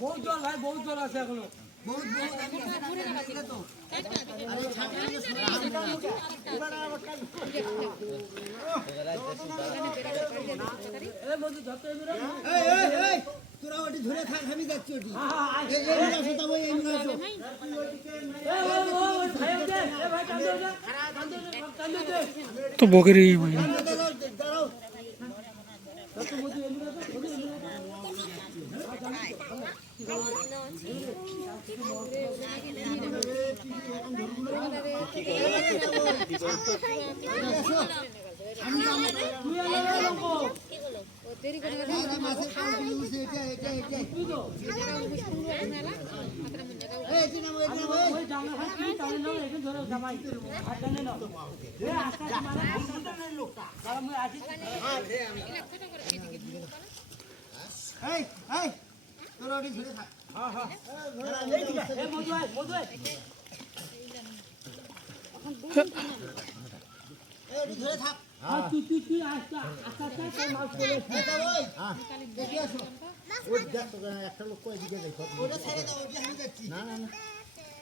বহুত জল ভাই, বহুত জল আছে এখনো। তোরা ওটি ধরে থাক, আমি যাচ্ছি ওটি। তো বকেরই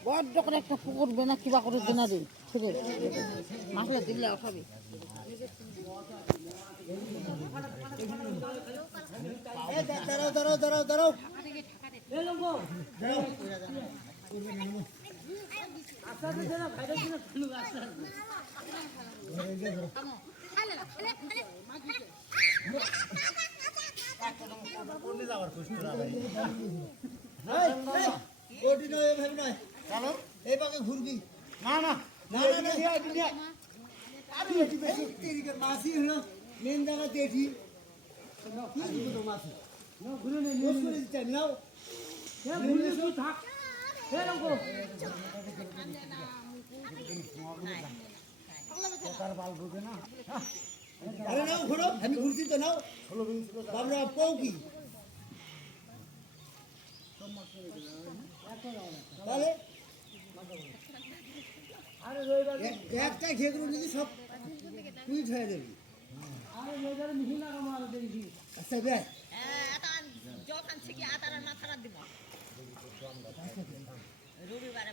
বড্ড করে একটা পুকুর বেনা কিবা করে বেনা দিই ছেড়ে মাছটা দিলে খাবি দাঁড়াও দাঁড়াও দাঁড়াও ঘুরবি না না মাছি হলো মেন জায়গা দেখি আমি ঘুরছি তো নাও বাবরা পাও কি তাহলে একটা খেয়ে যদি সব টুইট হয়ে যাবি আচ্ছা দেখ রবিবারে